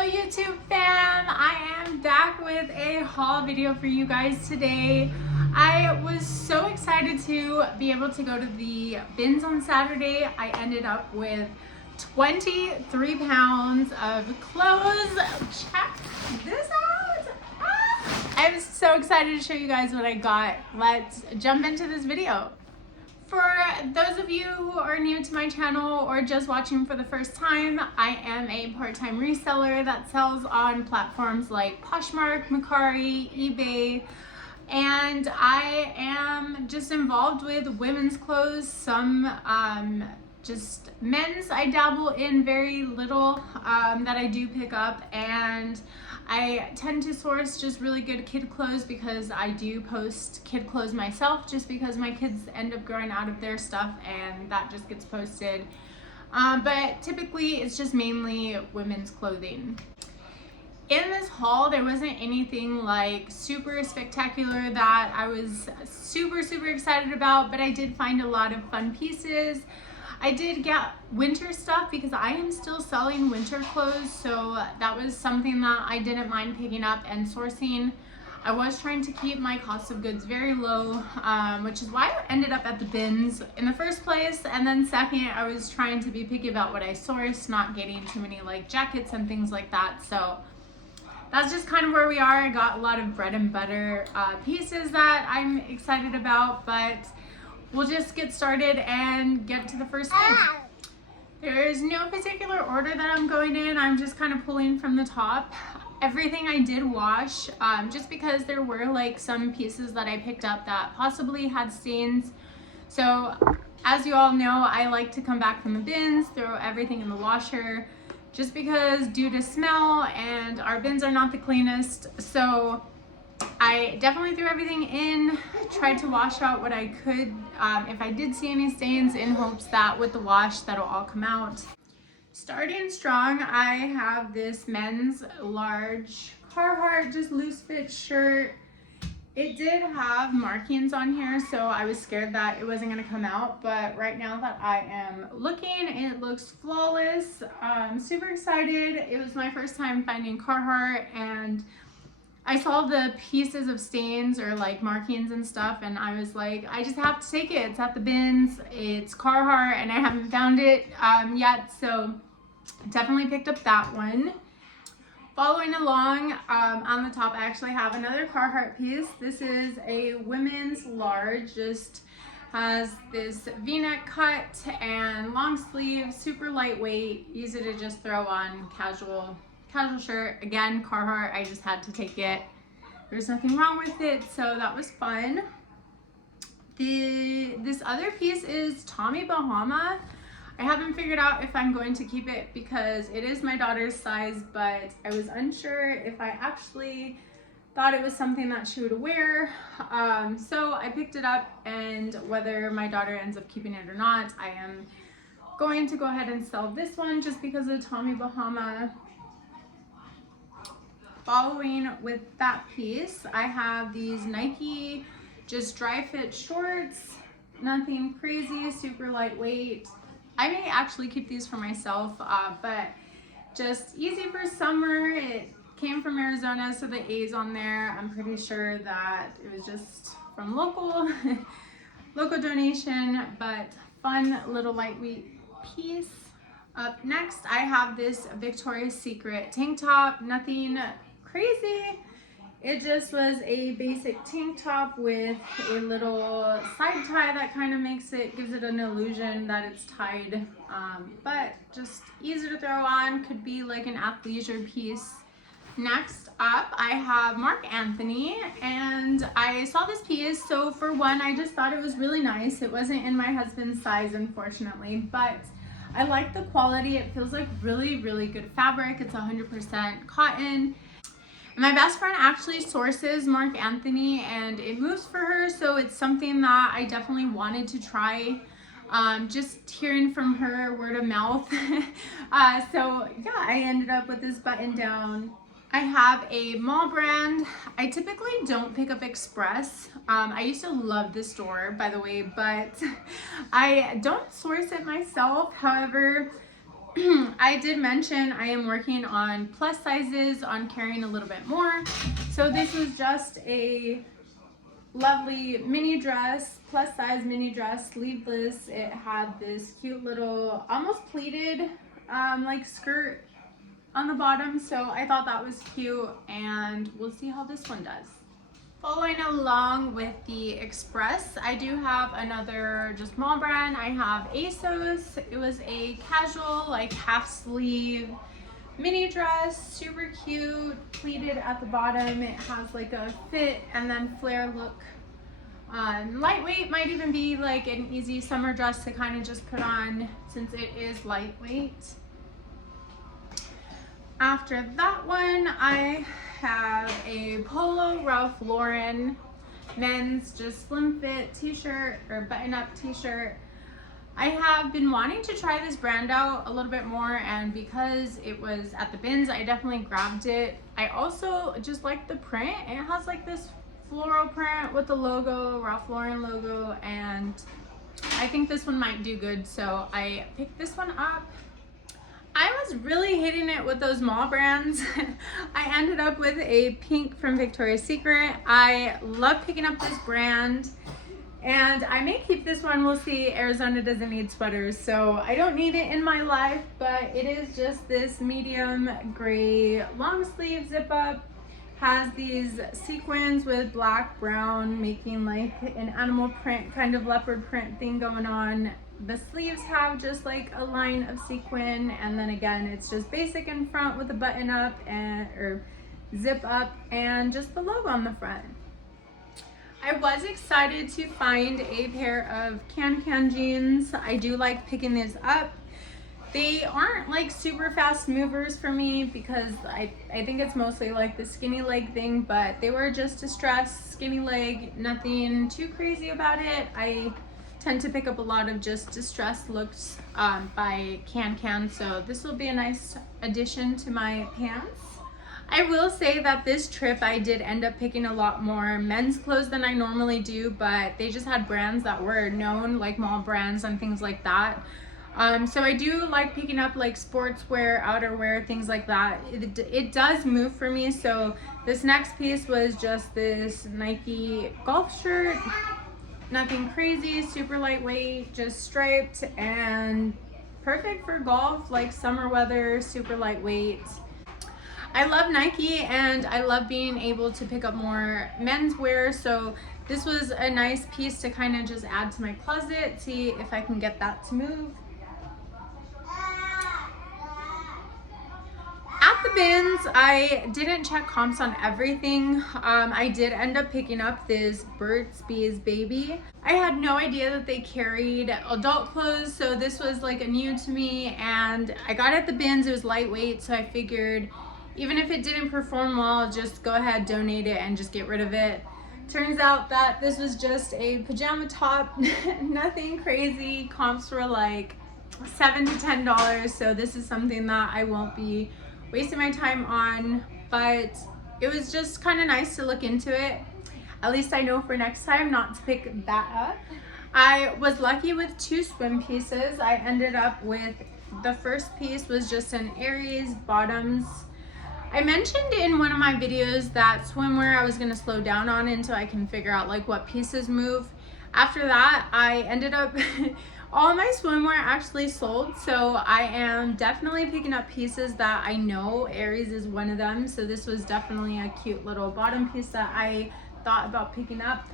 Hello YouTube fam, I am back with a haul video for you guys today. I was so excited to be able to go to the bins on Saturday. I ended up with 23 pounds of clothes. Check this out. I'm so excited to show you guys what I got. Let's jump into this video. For those of you who are new to my channel or just watching for the first time, I am a part-time reseller that sells on platforms like Poshmark, Mercari, eBay, and I am just involved with women's clothes, some just men's I dabble in very little that I do pick up, and I tend to source just really good kid clothes because I do post kid clothes myself, just because my kids end up growing out of their stuff and that just gets posted. But typically it's just mainly women's clothing. In this haul, there wasn't anything like super spectacular that I was super excited about, but I did find a lot of fun pieces. I did get winter stuff because I am still selling winter clothes, so that was something that I didn't mind picking up and sourcing. I was trying to keep my cost of goods very low, which is why I ended up at the bins in the first place. And then second, I was trying to be picky about what I sourced, not getting too many like jackets and things like that. So that's just kind of where we are. I got a lot of bread and butter pieces that I'm excited about, but we'll just get started and get to the first thing. There's no particular order that I'm going in. I'm just kind of pulling from the top. Everything I did wash, just because there were like some pieces that I picked up that possibly had stains. So as you all know, I like to come back from the bins, throw everything in the washer, just because due to smell, and our bins are not the cleanest. So I definitely threw everything in, tried to wash out what I could if I did see any stains, in hopes that with the wash that'll all come out. Starting strong, I have this men's large Carhartt just loose fit shirt. It did have markings on here, so I was scared that it wasn't going to come out, but right now that I am looking, it looks flawless. I'm super excited. It was my first time finding Carhartt, and I saw the pieces of stains or like markings and stuff, and I was like, I just have to take it. It's at the bins, it's Carhartt, and I haven't found it yet, so definitely picked up that one. Following along, on the top I actually have another Carhartt piece. This is a women's large, just has this v-neck cut and long sleeve, super lightweight, easy to just throw on, casual shirt. Again, Carhartt, I just had to take it. There's nothing wrong with it, so that was fun. This other piece is Tommy Bahama. I haven't figured out if I'm going to keep it because it is my daughter's size, but I was unsure if I actually thought it was something that she would wear. So I picked it up, and whether my daughter ends up keeping it or not, I am going to go ahead and sell this one just because of Tommy Bahama. Following with that piece, I have these Nike just dry fit shorts, nothing crazy, super lightweight. I may actually keep these for myself, but just easy for summer. It came from Arizona, so the A's on there. I'm pretty sure that it was just from local donation, but fun little lightweight piece. Up next, I have this Victoria's Secret tank top, nothing crazy. It just was a basic tank top with a little side tie that kind of gives it an illusion that it's tied, but just easy to throw on, could be like an athleisure piece. Next up, I have Mark Anthony, and I saw this piece, so for one, I just thought it was really nice. It wasn't in my husband's size, unfortunately, but I like the quality. It feels like really good fabric. It's 100% cotton. My best friend actually sources Mark Anthony, and it moves for her, so it's something that I definitely wanted to try. Just hearing from her, word of mouth. So yeah, I ended up with this button down. I have a mall brand. I typically don't pick up Express. I used to love this store, by the way, but I don't source it myself. However, I did mention I am working on plus sizes, on carrying a little bit more. So this was just a lovely mini dress, plus size mini dress, sleeveless. It had this cute little, almost pleated like skirt on the bottom. So I thought that was cute, and we'll see how this one does. Following along with the Express, I do have another just small brand. I have ASOS. It was a casual, like half sleeve mini dress, super cute, pleated at the bottom. It has like a fit and then flare look. Lightweight, might even be like an easy summer dress to kind of just put on since it is lightweight. After that one, I have a Polo Ralph Lauren men's just slim fit t-shirt or button up t-shirt. I have been wanting to try this brand out a little bit more, and because it was at the bins, I definitely grabbed it. I also just like the print. It has like this floral print with the logo, Ralph Lauren logo, and I think this one might do good, so I picked this one up. I was really hitting it with those mall brands. I ended up with a pink from Victoria's Secret. I love picking up this brand, and I may keep this one. We'll see. Arizona doesn't need sweaters, so I don't need it in my life, but it is just this medium gray long sleeve zip up. Has these sequins with black, brown, making like an animal print, kind of leopard print thing going on. The sleeves have just like a line of sequin, and then again it's just basic in front with a button up and or zip up and just the logo on the front. I was excited to find a pair of can jeans. I do like picking these up. They aren't like super fast movers for me because I think it's mostly like the skinny leg thing, but they were just distressed skinny leg, nothing too crazy about it. I tend to pick up a lot of just distressed looks by can, so this will be a nice addition to my pants. I will say that this trip I did end up picking a lot more men's clothes than I normally do, but they just had brands that were known, like mall brands and things like that. So I do like picking up like sportswear, outerwear, things like that. It does move for me. So this next piece was just this Nike golf shirt. Nothing crazy, super lightweight, just striped and perfect for golf, like summer weather, super lightweight. I love Nike, and I love being able to pick up more menswear, so this was a nice piece to kind of just add to my closet, see if I can get that to move. At the bins, I didn't check comps on everything. I did end up picking up this Burt's Bees Baby. I had no idea that they carried adult clothes, so this was like a new to me, and I got it at the bins. It was lightweight, so I figured even if it didn't perform well, just go ahead, donate it, and just get rid of it. Turns out that this was just a pajama top, nothing crazy. Comps were like $7 to $10, so this is something that I won't be wasting my time on, but it was just kind of nice to look into it. At least I know for next time not to pick that up. I was lucky with 2 swim pieces. I ended up with, the first piece was just an Aries bottoms. I mentioned in one of my videos that swimwear I was going to slow down on until I can figure out like what pieces move. After that, I ended up all my swimwear actually sold, so I am definitely picking up pieces that I know. Aries is one of them, so this was definitely a cute little bottom piece that I thought about picking up.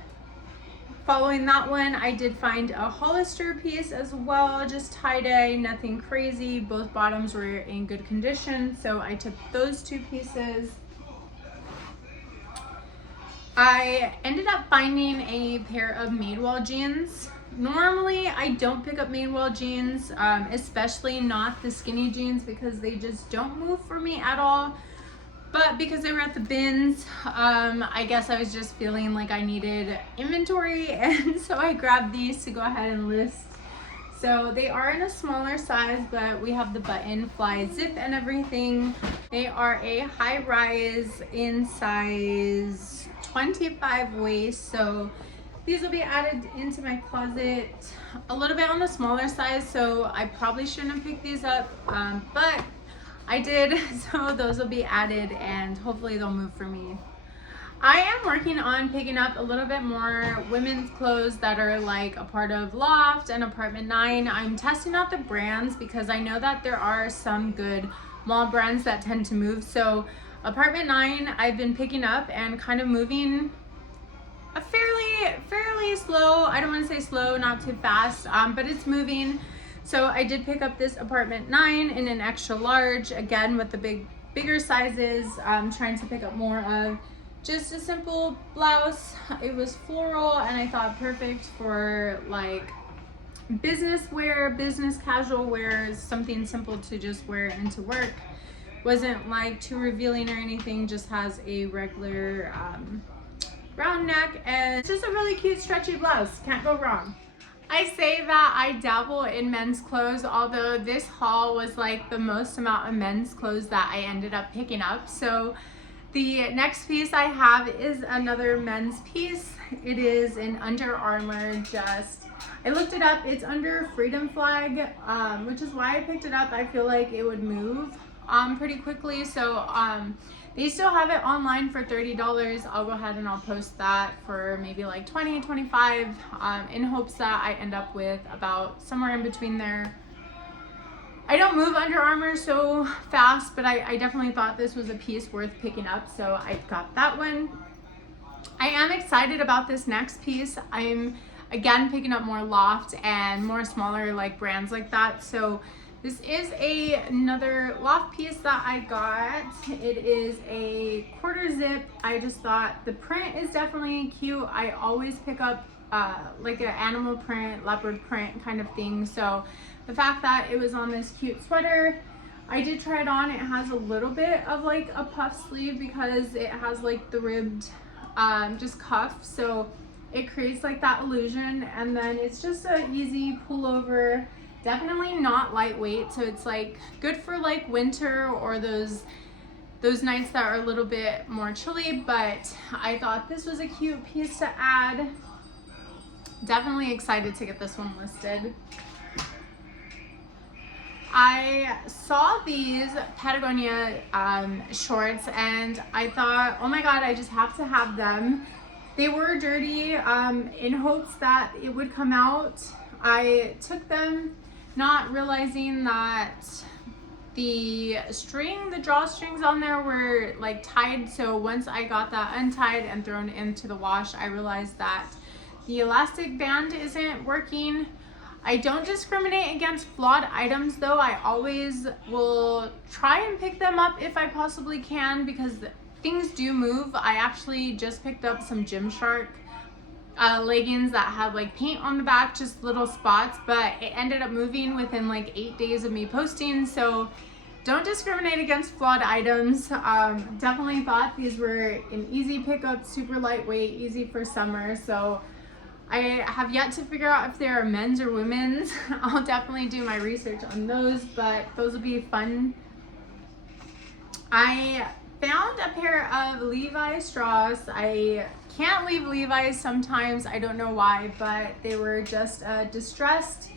Following that one, I did find a Hollister piece as well, just tie-dye, nothing crazy. Both bottoms were in good condition, so I took those 2 pieces. I ended up finding a pair of Madewell jeans. Normally, I don't pick up Madewell jeans, especially not the skinny jeans, because they just don't move for me at all. But because they were at the bins, I guess I was just feeling like I needed inventory, and so I grabbed these to go ahead and list. So they are in a smaller size, but we have the button fly zip and everything. They are a high rise in size 25 waist, so These will be added into my closet a little bit on the smaller size, so I probably shouldn't have picked these up, but I did, so those will be added and hopefully they'll move for me. I am working on picking up a little bit more women's clothes that are like a part of Loft and Apartment 9. I'm testing out the brands because I know that there are some good mall brands that tend to move. So Apartment 9 I've been picking up and kind of moving a fairly slow. I don't want to say slow, not too fast, but it's moving. So I did pick up this Apartment 9 in an extra large, again with the bigger sizes. I'm trying to pick up more of just a simple blouse. It was floral and I thought perfect for like business wear, business casual wear, something simple to just wear into work. Wasn't like too revealing or anything, just has a regular round neck and it's just a really cute stretchy blouse. Can't go wrong. I say that I dabble in men's clothes, although this haul was like the most amount of men's clothes that I ended up picking up. So the next piece I have is another men's piece. It is an Under Armour, I looked it up, it's under Freedom Flag, which is why I picked it up. I feel like it would move pretty quickly. So they still have it online for $30. I'll go ahead and I'll post that for maybe like 20, 25, in hopes that I end up with about somewhere in between there. I don't move Under Armour so fast, but I definitely thought this was a piece worth picking up, so I got that one. I am excited about this next piece. I'm again picking up more Loft and more smaller like brands like that. So this is another Loft piece that I got. It is a quarter zip. I just thought the print is definitely cute. I always pick up like an animal print, leopard print kind of thing. So the fact that it was on this cute sweater, I did try it on. It has a little bit of like a puff sleeve because it has like the ribbed just cuff, so it creates like that illusion. And then it's just an easy pullover, definitely not lightweight, so it's like good for like winter or those nights that are a little bit more chilly. But I thought this was a cute piece to add. Definitely excited to get this one listed. I saw these Patagonia shorts and I thought, oh my god, I just have to have them. They were dirty, in hopes that it would come out. I took them not realizing that the drawstrings on there were like tied. So once I got that untied and thrown into the wash, I realized that the elastic band isn't working. I don't discriminate against flawed items though. I always will try and pick them up if I possibly can because things do move. I actually just picked up some Gymshark leggings that had like paint on the back, just little spots, but it ended up moving within like 8 days of me posting. So don't discriminate against flawed items. Definitely thought these were an easy pickup, super lightweight, easy for summer. So I have yet to figure out if they are men's or women's. I'll definitely do my research on those, but those will be fun. I found a pair of Levi's straws. I can't leave Levi's sometimes. I don't know why, but they were just distressed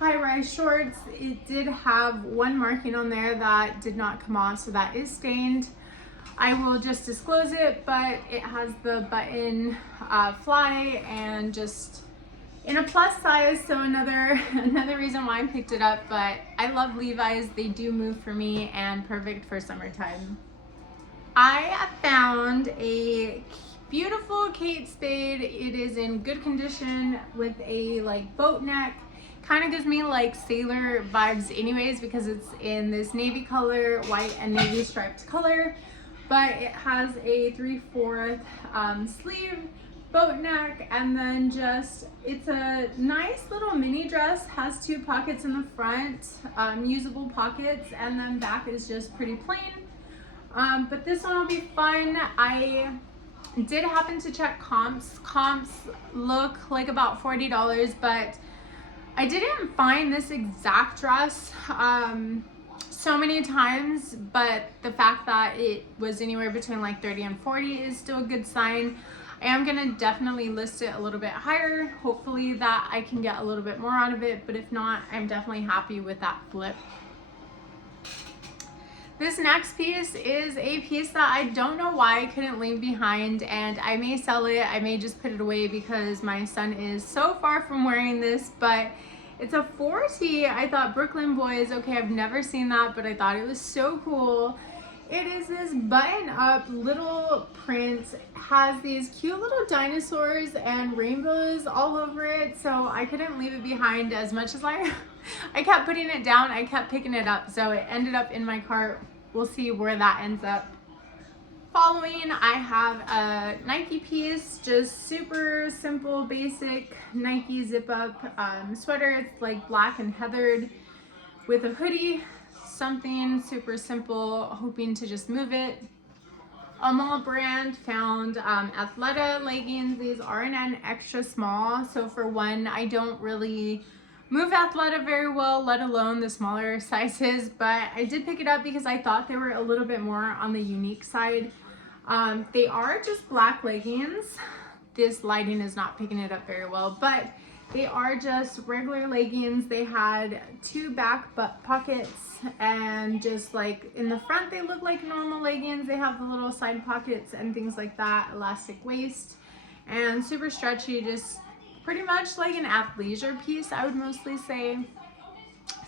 high-rise shorts. It did have one marking on there that did not come off, so that is stained. I will just disclose it, but it has the button fly and just in a plus size, so another reason why I picked it up. But I love Levi's. They do move for me and perfect for summertime. I found a beautiful Kate Spade. It is in good condition with a like boat neck. Kind of gives me like sailor vibes anyways because it's in this navy color, white and navy striped color. But it has a 3/4 sleeve, boat neck, and then just, it's a nice little mini dress, has 2 pockets in the front, usable pockets, and then back is just pretty plain. But this one will be fun. I did happen to check comps. Comps look like about $40, but I didn't find this exact dress so many times, but the fact that it was anywhere between like 30 and 40 is still a good sign. I am gonna definitely list it a little bit higher. Hopefully that I can get a little bit more out of it, but if not, I'm definitely happy with that flip. This next piece is a piece that I don't know why I couldn't leave behind, and I may sell it, I may just put it away because my son is so far from wearing this, but it's a 4T. I thought Brooklyn Boys, okay, I've never seen that, but I thought it was so cool. It is this button up little print, has these cute little dinosaurs and rainbows all over it, so I couldn't leave it behind. As much as I kept putting it down, I kept picking it up, so it ended up in my cart. We'll see where that ends up. Following, I have a Nike piece, just super simple, basic Nike zip up sweater. It's like black and heathered with a hoodie, something super simple, hoping to just move it. A mall brand, found Athleta leggings. These are in an extra small, so for one, I don't really move Athleta very well, let alone the smaller sizes, but I did pick it up because I thought they were a little bit more on the unique side. They are just black leggings. This lighting is not picking it up very well, but they are just regular leggings. They had 2 back butt pockets, and just like in the front they look like normal leggings. They have the little side pockets and things like that, elastic waist, and super stretchy, just pretty much like an athleisure piece, I would mostly say.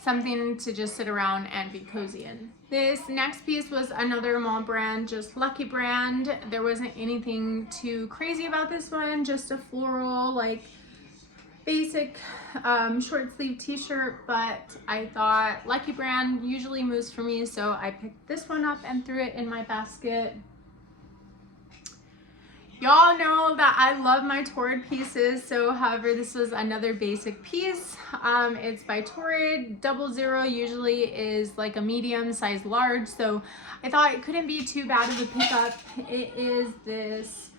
Something to just sit around and be cozy in. This next piece was another mall brand, just Lucky brand. There wasn't anything too crazy about this one, just a floral, like basic short sleeve t-shirt, but I thought Lucky brand usually moves for me, so I picked this one up and threw it in my basket. Y'all know that I love my Torrid pieces, so however, this was another basic piece. It's by Torrid. 00 usually is like a medium size large, so I thought it couldn't be too bad of a pickup. It is this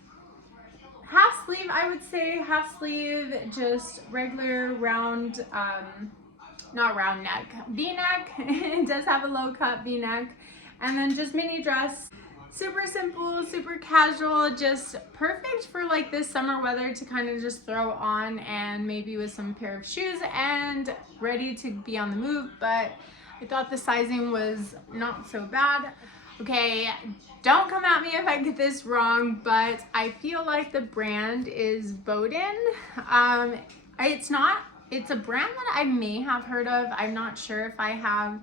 half sleeve, I would say, half sleeve, just regular round, not round neck, V-neck. It does have a low cut V-neck, and then just mini dress. Super simple, super casual, just perfect for like this summer weather to kind of just throw on, and maybe with some pair of shoes and ready to be on the move. But I thought the sizing was not so bad. Okay, don't come at me if I get this wrong, but I feel like the brand is Bowden. It's a brand that I may have heard of. I'm not sure if I have.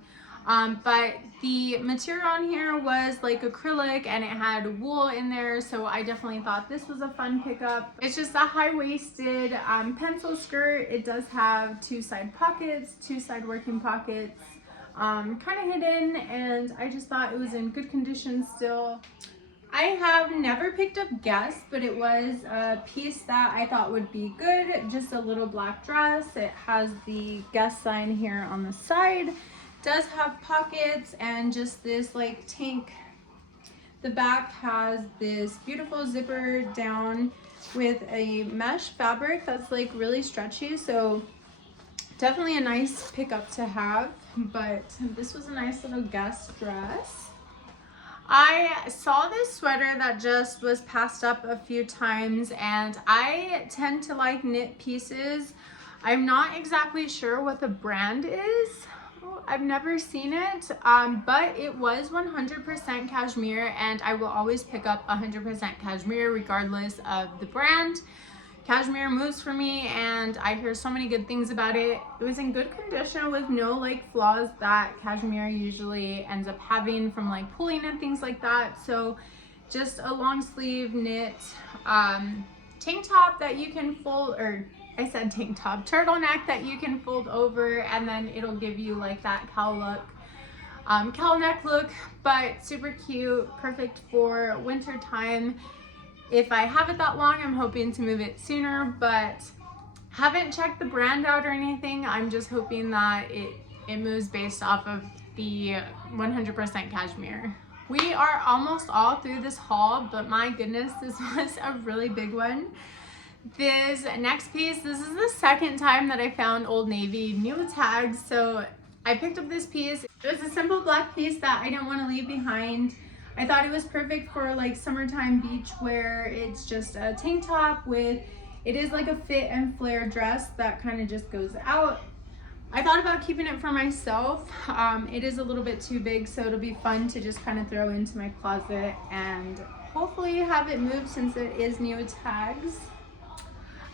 But the material on here was like acrylic and it had wool in there, so I definitely thought this was a fun pickup. It's just a high-waisted pencil skirt. It does have 2 side pockets, 2 side working pockets, kind of hidden, and I just thought it was in good condition still. I have never picked up Guess, but it was a piece that I thought would be good. Just a little black dress. It has the Guess sign here on the side. Does have pockets and just this like tank. The back has this beautiful zipper down with a mesh fabric that's like really stretchy, so definitely a nice pickup to have. But this was a nice little Guess dress. I saw this sweater that just was passed up a few times, and I tend to like knit pieces. I'm not exactly sure what the brand is. I've never seen it, but it was 100% cashmere, and I will always pick up 100% cashmere regardless of the brand. Cashmere moves for me, and I hear so many good things about it. It was in good condition with no like flaws that cashmere usually ends up having from like pulling and things like that. So just a long sleeve knit tank top that you can fold, or I said tank top, turtleneck that you can fold over, and then it'll give you like that cowl look, cowl neck look, but super cute, perfect for winter time. If I have it that long, I'm hoping to move it sooner, but haven't checked the brand out or anything. I'm just hoping that it moves based off of the 100% cashmere. We are almost all through this haul, but my goodness, this was a really big one. This next piece, this is the second time that I found Old Navy new tags, so I picked up this piece. It was a simple black piece that I didn't want to leave behind. I thought it was perfect for like summertime beach wear. It's just a tank top with, it is like a fit and flare dress that kind of just goes out. I thought about keeping it for myself. It is a little bit too big, so it'll be fun to just kind of throw into my closet and hopefully have it move since it is new tags.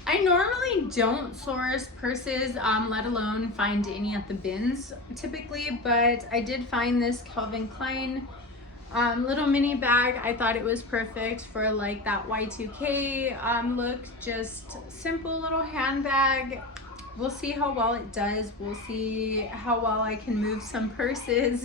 I normally don't source purses, let alone find any at the bins typically, but I did find this Calvin Klein little mini bag. I thought it was perfect for like that Y2K look, just simple little handbag. We'll see how well it does. We'll see how well I can move some purses.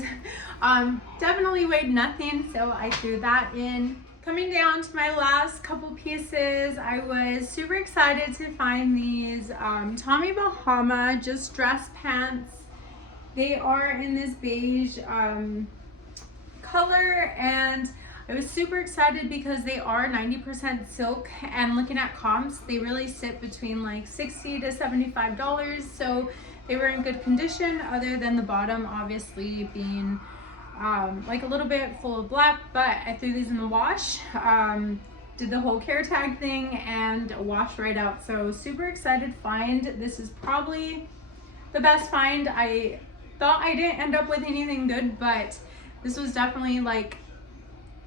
Definitely weighed nothing, so I threw that in. Coming down to my last couple pieces, I was super excited to find these Tommy Bahama just dress pants. They are in this beige color, and I was super excited because they are 90% silk, and looking at comps, they really sit between like $60 to $75, so they were in good condition other than the bottom obviously being like a little bit full of black, but I threw these in the wash, did the whole care tag thing and washed right out. So super excited find. This is probably the best find. I thought I didn't end up with anything good, but this was definitely like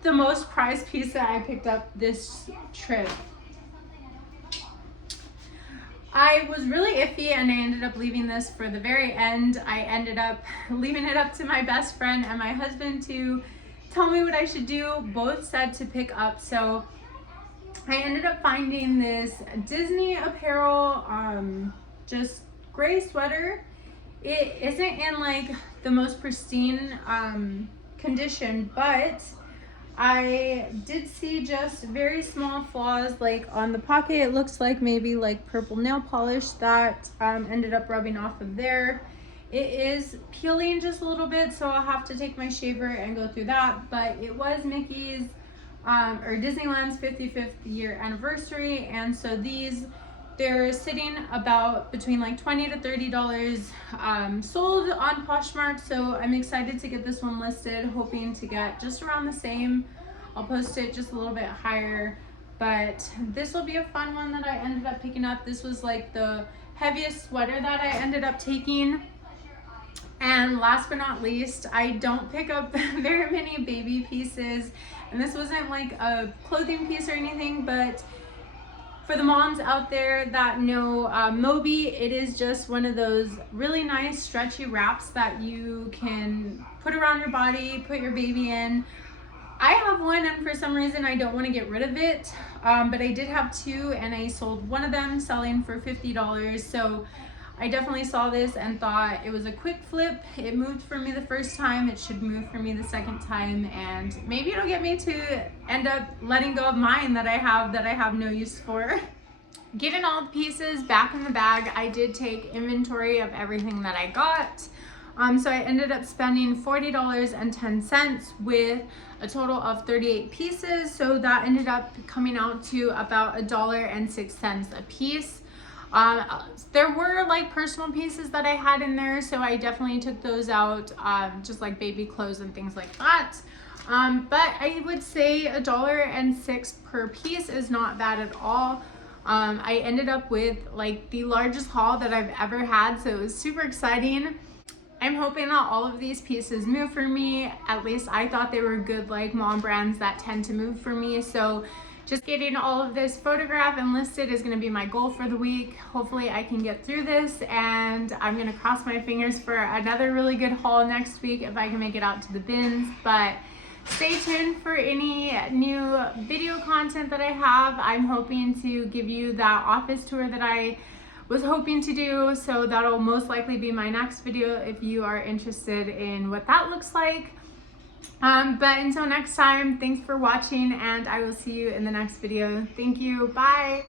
the most prized piece that I picked up this trip. I was really iffy and I ended up leaving this for the very end. I ended up leaving it up to my best friend and my husband to tell me what I should do. Both said to pick up, so I ended up finding this Disney apparel, just gray sweater. It isn't in like the most pristine condition, but I did see just very small flaws like on the pocket. It looks like maybe like purple nail polish that ended up rubbing off of there. It is peeling just a little bit, so I'll have to take my shaver and go through that, but it was Mickey's or Disneyland's 55th year anniversary, and so they're sitting about between like $20 to $30 sold on Poshmark, so I'm excited to get this one listed, hoping to get just around the same. I'll post it just a little bit higher, but this will be a fun one that I ended up picking up. This was like the heaviest sweater that I ended up taking. And last but not least, I don't pick up very many baby pieces, and this wasn't like a clothing piece or anything, but for the moms out there that know Moby, it is just one of those really nice stretchy wraps that you can put around your body, put your baby in. I have one and for some reason I don't want to get rid of it, but I did have two and I sold one of them, selling for $50. So I definitely saw this and thought it was a quick flip. It moved for me the first time, it should move for me the second time, and maybe it'll get me to end up letting go of mine that I have no use for. Getting all the pieces back in the bag, I did take inventory of everything that I got. So I ended up spending $40.10 with a total of 38 pieces. So that ended up coming out to about $1.06 a piece. There were like personal pieces that I had in there, so I definitely took those out, just like baby clothes and things like that. But I would say $1.06 per piece is not bad at all. I ended up with like the largest haul that I've ever had, so it was super exciting. I'm hoping that all of these pieces move for me. At least I thought they were good like mom brands that tend to move for me. So just getting all of this photographed and listed is going to be my goal for the week. Hopefully I can get through this, and I'm going to cross my fingers for another really good haul next week if I can make it out to the bins. But stay tuned for any new video content that I have. I'm hoping to give you that office tour that I was hoping to do, so that'll most likely be my next video if you are interested in what that looks like. But until next time, thanks for watching, and I will see you in the next video. Thank you. Bye.